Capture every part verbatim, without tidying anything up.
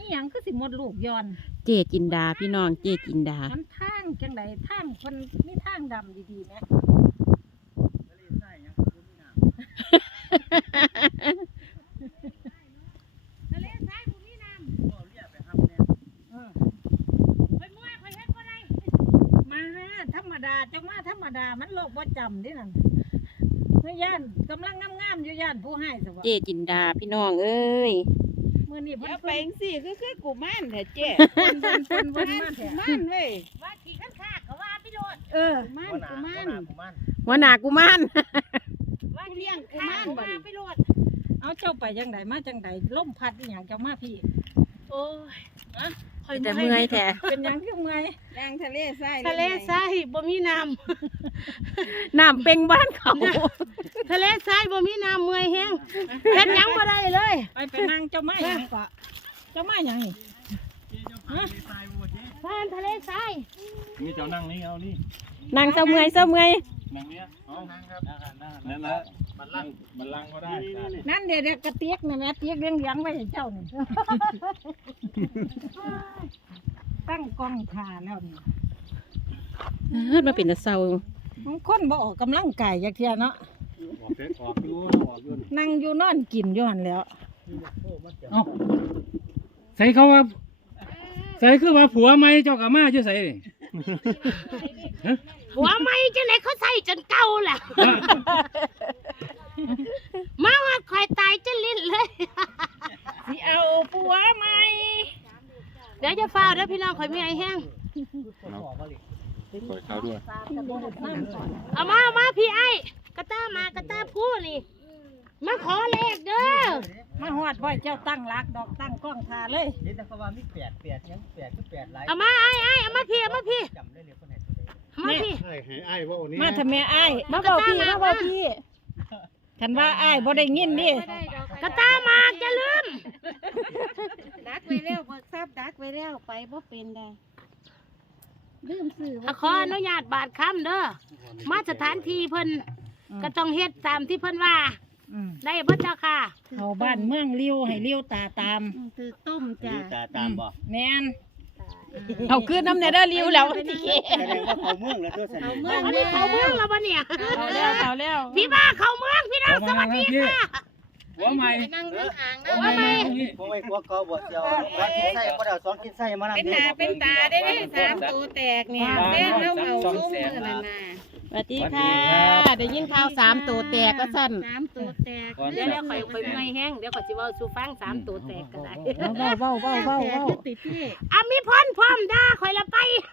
หยังคือสิหมดลูกย้อนเจจินดาพี่น้องเจจินดามันทางจังไดทางคนมีทางดำดีๆไหมทะเลทรายบ่มีน้ำบ่เรียกไปครับเนี่ยเออไปมั่วไปเฮ็ดบ่ได้มาธรรมดาจังมาธรรมดามันโลกบ่จำดินั่นเฮ้ยย่านกำลังงามๆอยู่ย่านผู้ให้ซะว่าเจจินดาพี่น้องเอ้ยมื้อนี้เพิ่นไปจังซี่คือคือกูม่านแท้เจ้เพิ่นเพิ่นเพิ่นเพิ่นมาแท้ม่านเว้ยว่าขี้คันคากก็ว่าพี่โลดเออม่านกูม่านหัวหน้ากุมารว่าเลี้ยงกูม่านบ่พี่โลดเอาเจ้าไปจังไดมาจังไดลมพัดอีหยังเจ้ามาพี่โอ้ยฮะแต่เมื่อยแท้เป็นหยังคือเมื่อยดังทะเลทรายทะเลทรายบ่มีน้น้ำเป็งบ้านเขาำทะเลทรายบ่มีน้ำเมื่อยแห้งเฮ็ดหยังบ่ได้เลยไปไปนั่งเจ้ามาหยังก็เจ้ามาหยังนี่ฮะทานทะเลทรายนี่เจ้านั่งนี่เอานี่นางเศร้าเมื่อยเศร้าเมื่อยนั่งเนี้ยเอานั่งครับนั่นแหละมันลังมันลังก็ได้นั่นเดี๋ยวกระเตียกนะแม่เตียกเลี้ยงเลี้ยงไว้ให้เจ้านี่ตั้งกล้องถ่าแล้วนี่เฮ็ดมาเป็นตาเศร้าคนบ่ออกกำลังกายจักเที่ยเนาะออกเด็กออกอยู่ออกอยู่นั่งอยู่นอนกินอยู่หั่นแหล้วเอ้าใส่เขาว่าใส่คือว่าผัวไม่เจ้ากะมาจะใส่หัวไหม้จังได๋เขาใส่จนเก่าแหละมาว่าข่อยตายจนลิ้นเลยสิเอาผัวใหม่เดี๋ยวจะฟ้าวเด้อพี่น้องข่อยมีไอ้แห้งปล่อยเขาด้วยเอามาเอามาพี่ไอ้กระต้ามากระต้าผู้นี่มาขอเลขเด้อมาฮอดบ่เจ้าตั้งรักดอกตั้งกล้องถ่าเลยเห็นแต่เขาว่ามีแปดแปดยังแปดก็แปดหลายเอามาไอ้ไอ้เอามาพี่เอามาพี่จำได้เลยคนไหนตัวใดเอามาพี่ให้ให้ไอ้ว่าวันนี้มาทำแม่อ้ายมาเบาพี่มาเบาพี่คันว่าอ้ายบ่ได้ยินดิกระต้ามากจะลืมดักไว้แล้วเบิกทรัพย์ดักไว้แล้วไปบ่เป็นได้ลืมซื้ออ่ะขออนุญาตบาทคำเด้อมาสถานที่เพิ่นก็ต้องเฮ็ดตามที่เพิ่นว่าอืมได้บ่เจ้าค่ะเข้าบ้านเมืองเลี้ยวให้เลี้ยวตาตามถือต้มจ้ะตาตามบ่แม่นเอาคืนน้ำเนเด้อริ้วแล้วสิเกแสดงว่าเขาเมืองแล้วตัวสนิทเมือันนี้เขาเมืองแล้วบ่เนี่ยเอาแล้วเอาแล้วพี่บ้าเขาเมืองพี่น้องสวัสดีค่ะหัวใหม่นั่งข้างอ่างหัวใหม่ตรงนี้พวกไอ้พวกเขาบวชเดียววัดกินไส้บ่ได้สองกินไส้มานำเป็นหน้าเป็นตาได้เด้สามตัวแตกเนี่ยแม่เล่าเอาซุ้มมือนั่นน่ะสวัสดีค่ะได้ยินข่าวสามตัวแตกก็สั้นสามตัวแตกเดี๋ยวเดี๋ยวข่อยข่อยเมื่อยแห้งเดี๋ยวข่อยสิเว้าสู่ฟังสามตัวแตกก็ได้เว้าเว้าเว้าเว้าเว้าติดที่อ่ะมีพรพร้อมด่าข่อยละไป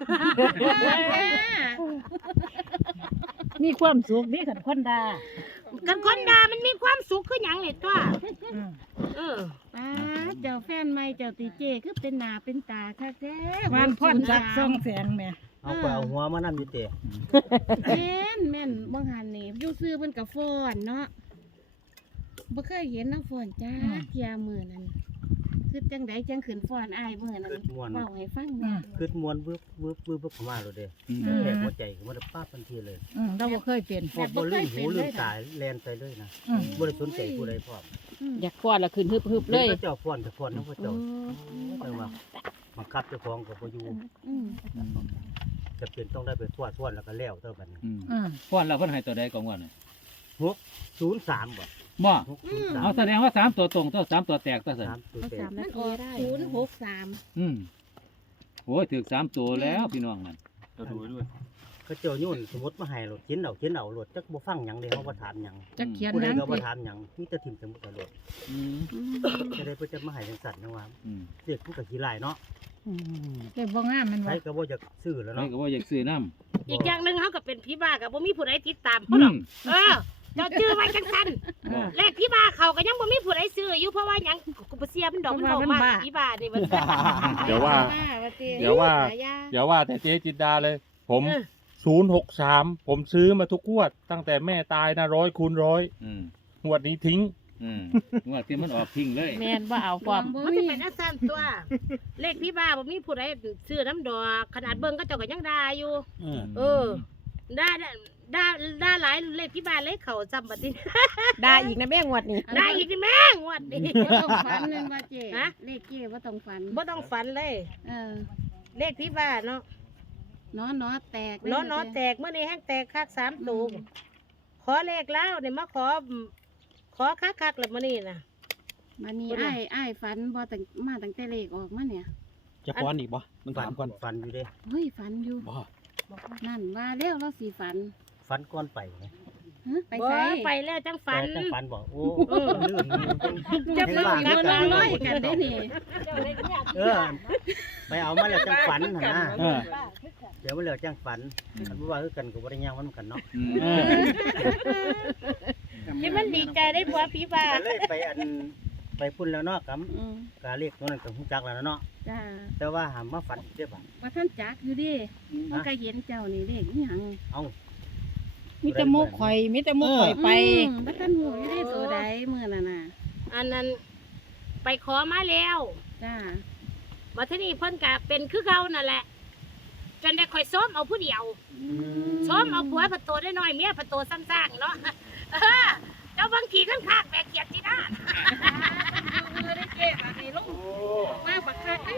มีความสุขมีขันคนดากันคนด่ามันมีความสุขคือหยังนี่ตัวอืมเออป้าเจ้าแฟนใหม่เจ้าตีเจคือเป็นหน้าเป็นตาค่ะแท้วานพ่อนสักสองแสนแม่เอาไปเอาหัวมานำอยู่เตะแม่นแม่นบ่หันนี่อยู่ซื้อเพิ่นก็ฟ้อนเนาะบ่เคยเห็นน้ำฟ้อนจ้าเที่ยมื้อนั้นคือจังไดจังขึ้นฟ้อนอ้ายมื้อนั้นเว้าให้ฟังแม่คือมวนวึบวึบวึบเข้ามาแล้วเด้แทงหัวใจเข้ามาป้าทันทีเลยอืมเราบ่เคยเป็นพอบ่ลืมหูลืมตาแลนไปเลยนะอืมบ่ได้สนใจผู้ใดพร้อมอยากคว้าแล้วขึ้นฮึบๆเลยเจ้าฟ้อนจะฟ้อนนำพระเจ้าจังว่าบังคับเจ้าของก็บ่อยู่อืมจะเป็นต้องได้ไปทวดทวนแล้วก็แล้วเท่ากันอืมป้อนเราเพิ่นให้ตัวใดก่อนว่าน่ะศูนย์สามบ่บ่หกศูนย์สามเอาแสดงว่าสามตัวตรงตัวสามตัวแตกตัวสิสามตัวเอาเต็สามมนาทีได้ศูนย์หกสามอืมโอ้ยถึกสามตัวแล้วพี่น้องนั่นเราดูด้วยเขาเจ้าโยนสมมติมาให้รถเขียนเอาเขียนเอารถจักบ่ฟังหยังเลยเขาบ่ถามหยังจะเขียนผู้ใดนั้นก็บ่ถามหยังมีแต่ทิ่มสมมุติเอารถอืมจะได้เพิ่นจะมาให้จังซั่นนะว่าอืมเด็กมันก็ขี้หลายเนาะเก็บบ่งามมันใครว่าก็บ่อยากซื้อแล้วไม่เนาะก็ว่าอยากซื้อน้ำอีกอย่างหนึงเฮาก็เป็นพี่บ้าก็บ่มีผู้ใดติดตามอืเฮาหรอกมเออเจ้าชื่อไว้จังซั่นเลขพี่บ้าเขาก็ยังบ่มีผู้ใดซื้ออยู่เพราะว่าหยังกูบ่เสียมันดอกมันดอกมากพี่บ้านี่มันเดี๋ยวว่า เดี๋ยวว่า เดี๋ยวว่าแต่เจ๊จินดาเลย ผมศูนย์หกสามผมซื้อมาทุกงวด ตั้งแต่แม่ตายนะร้อยคูณร้อยอืมงวดนี้ทิ้งอืมงวดที่มันออกทิ้งเลยแม่นว่าเอาความมันจะเป็นอันสั้นตัว เลขพี่บ้าบ่มีผู้ใดซื้อน้ำดอกขนาดเบิ่งก็เจ้าก็ยังด่าอยู่อืมเออด่าได้ด่าด่าหลายเลขที่บ้านเลขเขาจำบัดนี้ได้อีกนะแม่งวดนี้ได้อีกนี่แม่งวดนี้บ่ต้องฝันนั่นว่าเจ๊ฮะเลขเจ๊บ่ต้องฝันบ่ต้องฝันเลยเออเลขที่บ้านเนาะน้อน้อแตกล้อน้อแตกเมื่อนี้แห้งแตกคักสามตูมขอเลขแล้วเนี่ยมาขอ ขอคักคักๆแล้วมื่อนี้นะมันนี่คนน่ะอ้ายอ้ายฝันบ่ตั้งมาตั้งแต่เลขออกมาเนี่ยจะฟ้อนอีกบ่มึงฝัถาน มก่อนฝันอยู่เด้เฮ้ยฝันอยู่บ่นั่นว่าแล้วเราสิฝันฝันก่อนไปไงฮะไปบ่ไสไปแล้วจังฝันแต่จังฝันบอกโอ้เออลื่นจะให้เพิ่งว่าสิมาน้อยกันได้นี่เออไปเอามาแล้วจังฝันหั่นนะเออเดี๋ยวมาแล้วจังฝันคันบ่ว่าคือกันก็บ่ได้ย่างมันกันเนาะเออที่มันดีใจได้บัวผีบ้าก็เลยไปอันไปพุ่นแล้วเนาะกับอืมกาเรียกตัวนั้นก็ฮู้จักแล้วเนาะจ้าแต่ว่าหามมาฝันอีกเด้อบ่ว่าท่านจักอยู่ดิมันก็เห็นเจ้านี่เลขอีหยังเอ้ามีแต่มุกข่อยมีแต่มุกข่อยไปอืมว่าท่านหูอยู่ดิตัวใดมื้อนั้นน่ะอันนั้นไปขอมาแล้วจ้ามาที่นี่เพิ่นกะเป็นคือเขานั่นแหละ จนได้คอยซ้อมเอาผู้เดียวซ้อมเอาผัวผัดโตได้น้อยเมียผัดโตซ้ำๆเนาะ เออแล้วบางทีข้างๆแบกเกียรติหน้ามือได้เจ๊บัดนี้ลงมาบักคักได้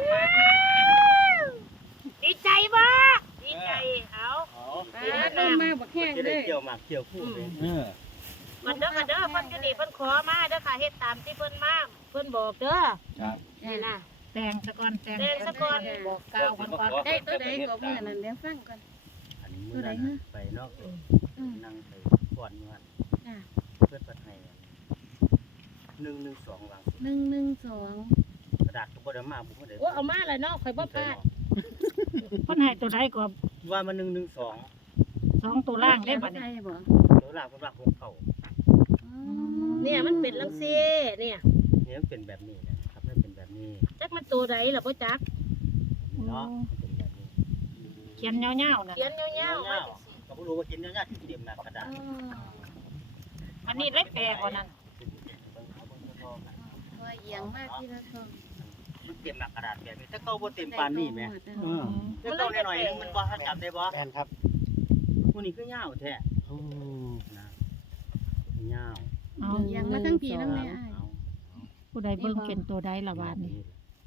ดีใจบ่ดีใจเอาลงมาบักแห้งจะเลได้ยเกี่ยวหมากเกี่ยวคู่เลยเออมันเด้อค่ะเด้อเพิ่นอยู่นี่เพิ่นขอมาเด้อค่ะเฮ็ดตามที่เพิ่นมาเพิ่นบอกเด้อครับนี่นะแตงสะก่อนแตงแตงซะก่อนบอกกล่าวกันก่อนได้ตัวใดก็มื้อนั้นเดี๋ยวฟังก่อนอันนี้มื้อนั้นน่ะไปเนาะอืมนั่งไปก่อนอยู่หั่นจ้าเพื่อนปัดให้หนึ่งหนึ่งสองวางสิหนึ่งหนึ่งสองกระดาษก็บ่ได้มาบุบ่ได้โอ้เอามาแล้วเนาะข่อยบ่พลาดเพิ่นให้ตัวใดก็ว่ามันหนึ่งหนึ่งสองสองตัวล่างได้บัดนี้ใช่บ่เดี๋ยวลาเพิ่นว่าของเก่าอ๋อเนี่ยมันเป็นลังซี่เนี่ยเนี่ยมันเป็นแบบนี้นะครับมันเป็นแบบนี้จักมันตัวใดล่ะบ่จักเนาะมันเป็นแบบนี้เขียนยาวๆน่ะเขียนยาวๆไว้ก็บ่รู้ว่ากินยากๆที่เตรียมหน้ากระดาษอ๋ออันนี้ได้แปลกว่านั้นตัวเอียงมากที่ละสองมันเตรียมหน้ากระดาษแบบนี้ถ้าเก่าบ่เต็มปานนี้แหมเออถ้าเก่าหน่อยๆนึงมันบ่ทันจำได้บ่แฟนครับผู้นี้คือยาวแท้โอ้นะยาวเอาเอียงมาทั้งปีน้ำแม่อ้ายเอาผู้ใดเบิ่งเป็นตัวใดละบาดนี้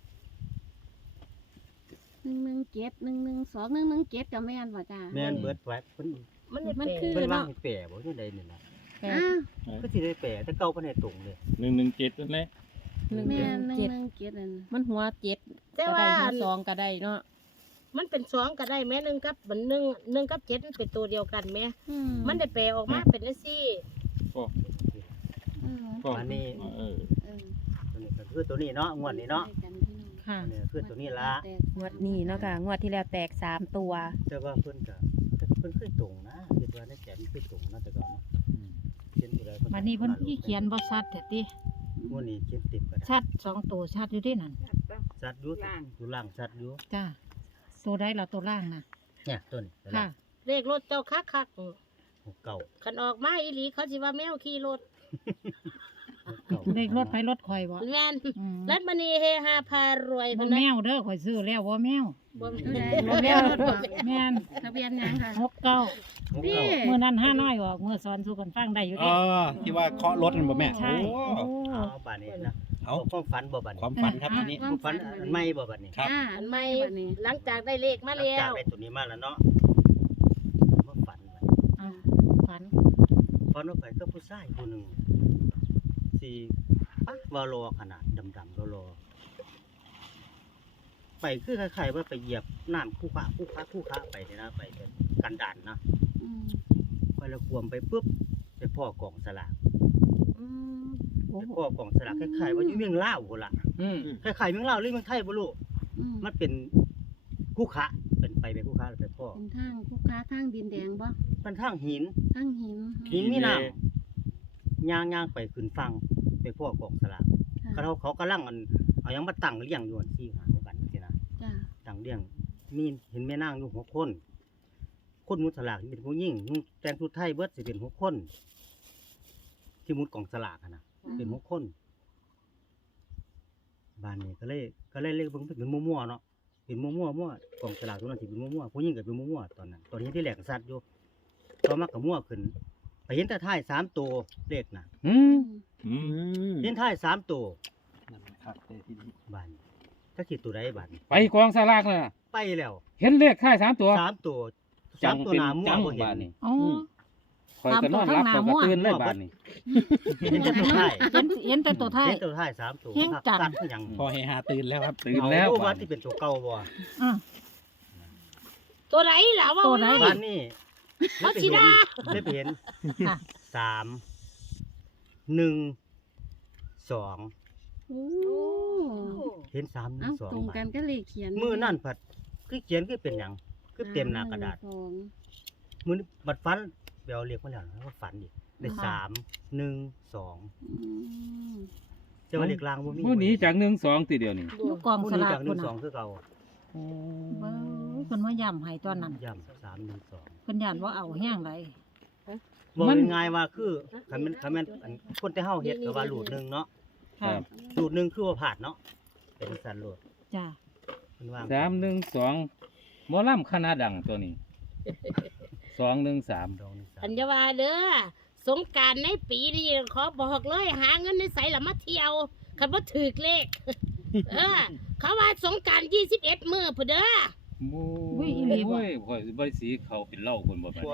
หนึ่งหนึ่งเจ็ดหนึ่งหนึ่งสองหนึ่งหนึ่งเจ็ดกับแม่นบ่จ้าแม่นเบิดไว้เพิ่นมันได้มันแปลคือเพิ่นว่าเนาะให้แปะบ่จังได๋นี่ล่ะอ้าวก็สิได้แปะแต่เก่าเพิ่นให้ตรงเลยหนึ่งหนึ่งเจ็ดนั่นแหละหนึ่งแม่เจ็ดนหนึ่งเจ็ดหนึ่งเจ็ดนั่นมันหัวเจ็ดแต่ก็ว่าได้หัวสองก็ได้เนาะมันเป็นสองก็ได้แม่หนึ่งกับมันหนึ่งหนึ่งกับเจ็ดมันเป็นตัวเดียวกันแม่อืมันได้แปลออกมาเป็นจังซี่เออก็อันนี้เออเออตัวนี้ก็คือตัวนี้เนาะงวดนี้เนาะใกล้กันพี่น้องค่ะอันนี้คือตัวนี้ละแตกงวดนี้เนาะค่ะงวดที่แล้วแตกสามตัวแต่ว่าเพิ่นก็เพิ่นเคยตรงนะคิดว่าในแก่นเคยตรงนะแต่ก่อนเนาะเขียนตัวใดบัดนี้เพิ่นขี้เขียนบ่ชัดแท้ติงวดนี้เขียนเต็มก็ได้ชัดสองตัวชัดอยู่ที่นั่นชัดอยู่อยู่ล่างชัดอยู่จ้าตัวใดล่ะตัวล่างน่ะเนี่ยตัวนี้ตัวค่ะล่างเลขรถเจ้าคักคักหกเก่าๆคันออกมาอีหลีเขาสิว่าแมวขี่รถหกเก่าเลขรถไผรถข่อยบ่แม่นอืมรัตมณีเฮฮาพารวยบ่เพิ่นแมนะวเด้อข่อยซื้อแล้วบ่แมวบ่ตัวใดบ่แมวแม่นทะเบียนยังค่ะหกเก้าหกพี่เก่ามื้อนั้นห้าน้อยออกมื้อสอนสู่กันฟังได้อยู่เอดิอที่ว่าเคาะรถกันบ่แม่ใช่โอ้โอ้เอาบาดนี้นะเอาความฝันบ่บาดควานี้มฝันครับทีนี้ความฝันอันใหม่บ่บาดนี้ครับอ่าอัอันนใหใหม่ม่บัดนี้หลังจากได้เลขมาหลังแล้จากวได้ตัวนี้มาแล้วเนาะมาฝันไว้เอาฝันฝันว่าไปกับผู้ชายผู้หนึงสิปักวารอขนาดดำๆรอๆไปคือคล้ายๆว่าไปเหยียบน้ำคู่คะคู่คะคู่คะไปเนี่ยนะไปเป็นกันดานนะอืมไปแล้วควมไปปุ๊บไปพ่อกล่องสลากอืมโอ้ไปพ่อกล่องสลากคล้ายๆว่าอยู่เมืองลาวพุ่นล่ะอืมคล้ายๆเมืองลาวหรือเมืองไทยบ่รู้อืมมันเป็นคู่คะเป็นไปเป็นคู่คะแล้วไปพ่อเป็นทางคุกค้าทางดินแดงบ่มันทางหินทางหินหินมีน้ำย่างย่างไปขึ้นฟังไปพ่อกล่องสลากค่ะเขาเขากำลังอันเอาหยังมาตั้งเลี้ยงอยู่อันที่หากันสินะจ้าตั้งเลี้ยงมีเห็นแม่นางอยู่หกคน คนมุดสลากที่เป็นผู้หญิงนุ่งแต่งชุดไทยเบิดสิเป็นหกคน ที่มุดกล่องสลากอะนะเป็นหกคนบ้านนี้ก็เลยก็เลยเรียกเบิ่งเป็นมั่วๆเนาะเป็นมั่วๆมั่วกล่องสลากตัวนั้นสิเป็นมั่วๆผู้หญิงก็เป็นมั่วๆตอนนั้นตอนนี้ที่แหลกสัตว์อยู่ต่อมากับมั่วขึ้นไปเห็นแต่ท้ายสามตัวเลขน่ะอืมอืมเห็นท้ายสามตัวนั่นครับเด้ที่นี่บานถ้าคิดตัวใดบานไปกองสลากเลยน่ะไปแล้วเห็นเลขค่ายสามตัวสามตัวจัสาง มตัวเป็นหน้ามั่วจังบ่เห็บานนนี่อ๋อคอยก็นอนรับสามคตัอวย ข้างหน้าก็ตื่นเลยบานนี่เห็นแต่ตัวท้ายเห็นเห็นแต่ตัวท้ายเห็นตัวท้ายสามตัวแห้งจังตัดคือหยังพอเฮฮาตื่นแล้วครับตื่นแล้วเอาบาว่าดที่นี่เป็นตัวเก่าบ่อ่ะตัวไหนล่ะว่าตัวไหนบ้านนี่เขาสิดาได้ไปเห็นค่ะสามหนึ่งสองโอ้เห็นสามหนึ่เอ้างสองตรงบากันทก็เลขเขียนมือนั่นผัดคือเขียนคือเป็นหยังคือเต็มหน้ากระดาษสองมือนี้บัดฟันเดี๋ยวเรียกมาแล้วนะว่าฝันอีกได้สามหนึ่งสองอืมจะว่าเรียกลางบ่มีผู้หนีจากหนึ่งสองทีเดียวนี่อยู่กองผู้สหนีลากจากหนึ่พุ่นงสองน่ะคือเก่าเบ้อเพิ่นว่าย่ำให้ตอนนั้นย่ำสามหนึ่งสองเพิ่นย่านว่าเอาแห้งไดบอกง่ายๆว่าคือคันแม่นคันแม่นอันคนที่เฮาเฮ็ดก็ว่ารูดหนึงเนาะครัค่ะบรูดหนึงคือว่าผ่านเนาะเป็นสันโลดจ้าเพิ่นว่าสามหนึ่งสองหมอลำคณะดังตัวนี้สองหนึ่งสามดอกหนึ่งสามอัญญาวาเด้อสงกรารในปีนี้ขอบอกเลย หาเงินในใส่ละมาเที่ยวคันบ่ถือเลข เออ เขาว่าสงกรารยี่สิบเอ็ดมื้อพุ่นเด้อโอ้อุ้ยอีหลีบ่ยข่อยสิบ่สีเขาเป็นเหล้าคนบ่บัดกลัว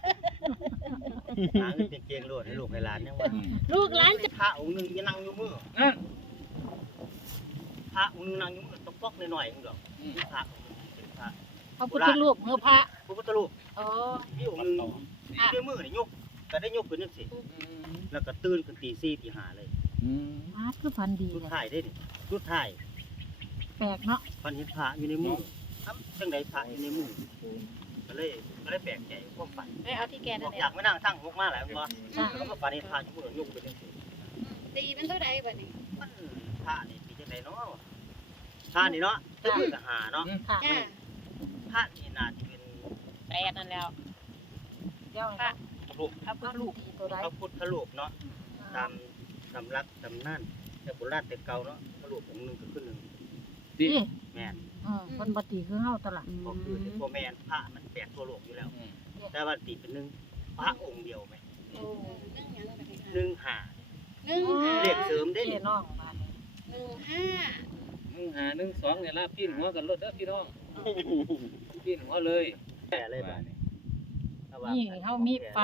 หาเงินเก่งๆโลดให้ลูกให้หลานยังว่าอืมลูกหลานจะพระองค์หนึงจะนั่งอยู่มือนั่นพระองค์หนึงนั่งอยู่มือตกปอกหน่อยๆนึงดอกมีพระองค์หนึ่งเป็นพระพระพุทธรูปเมื่อพระพระพุทธรูปอ๋อมีองค์หนึงตีด้วยมือนี่ยกก็ได้ยกขึ้นจังซี่แล้วก็ตื่นขึ้นตีสี่ตีห้าเลยอืมอาคือพันดีสุดเลยท้ายได้นี่สุดท้ายแปลกเนาะฟันเห็นพระอยู่ในมือทำจังไดพระอยู่ในมือก็เลยก็เลยแปลกใจความฝันไปเอาที่แกบนั่อน กแหอยาละกมานั่งทั้งหกมาหลายมันบ่แล้วก็ฝันเห็นพระอยู่มือยกขึ้นจังซี่ตีเป็นเท่าใดบัดนี้มันพระนี่เป็นจังไดเนาะพระนี่เนาะถ้ามือก็หาเนาะค่ะจ้าพระนี่น่าจะเป็นแปดนั่นแล้วเดี๋ยวให้พระพุทธรูปตีตัวใดพระพุทธรูปเนาะตามตำรักตำนานแต่โบราณแต่เก่าเนาะพระรูปองค์หนึงก็คือหนึ่งที่นี่แม่นอืมเพิ่นบ่ตีคือเฮาตะละก็คือบ่แม่นพระมันแปลกทั่วโลกอยู่แล้วอืมแต่ว่าตีเป็นหนึ่งพระองค์เดียวไหมโอ้นึ่งหยังบัดนี้หนึ่งหาหนึ่งห้าเรียกเสริมได้เจ๊นี่น้องบ้านนี้หนึ่งห้าหนึ่งหาหนึ่งสองเนี่ยละพี่หัวกันรถเด้อพี่น้องพี่หัวเลยแก่เลยบ้านนี้นี่เฮามีไฟ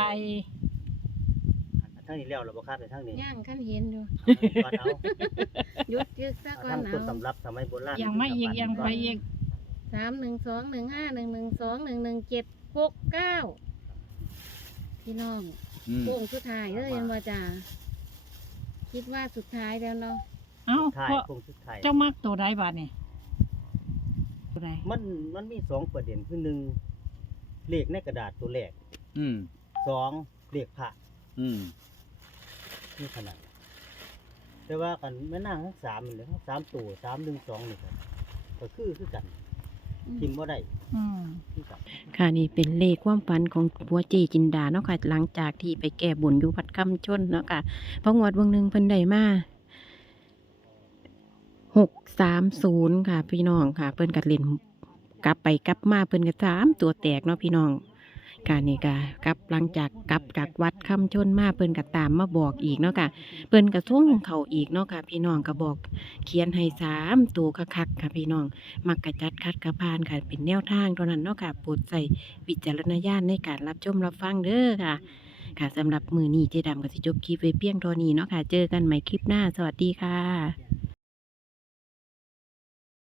ทั้งนี้แล้วเราบ่คาดแต่ทั้งนี้ย่างขั้นเห็นอยู่ก่อนเอาหยุดยึกซะก่อทั้นงเอาต้นตำรับสมัยโบราณยังไม่อีกยังไปอีกสามหนึ่งสองหนึ่งห้าหนึ่งหนึ่งสองหนึ่งหนึ่งเจ็ดหกเก้าพี่น้องอืมโป่งสุดท้ายเลยยังว่าจ้าคิดว่าสุดท้ายแล้วเนาะเอ้าถ่ายเพราะคงสุดท้ายเจ้ามักตัวใดบาดนี้ตัวใดมันมันมีสองประเด็นคือหนึ่งเลขในกระดาษตัวแรกอืมสองเลขพระอืมนี่ขนาดแต่ว่ากันแม่นางทั้งสามนี่เลยทั้งสามตัวสามหนึ่งสองนี่ครับก็คือคือกันพิมพ์ว่าได้อืมคือกันค่ะนี่เป็นเลขความฝันของผัวเจจินดาเนาะค่ะหลังจากที่ไปแก้บนอยู่วัดคำชนเนาะค่ะเพราะงวดวงหนึ่งเพิ่นได้มาหกสามศูนย์ค่ะ พี่น้องค่ะ เพิ่นกัดเล่นกลับไปกลับมาเพิ่นก็สามตัวแตกเนาะพี่น้องค่ะนี่ค่ะกลับหลังจากกลับจากวัดคำชนมาเพิ่นก็ตามมาบอกอีกเนาะค่ะเพิ่นก็ส่งเขาอีกเนาะค่ะ พี่น้องก็บอกเขียนให้สามตัวคักๆค่ะ พี่น้อง มักกะจัดคัดกระพานค่ะเป็นแนวทางเท่านั้นเนาะค่ะโปรดใส่วิจารณญาณในการรับชมรับฟังเด้อค่ะ ค่ะสำหรับมือนี้เจดำก็สิจบคลิปไว้เพียงเท่านี้เนาะค่ะ เจอกันใหม่คลิปหน้าสวัสดีค่ะ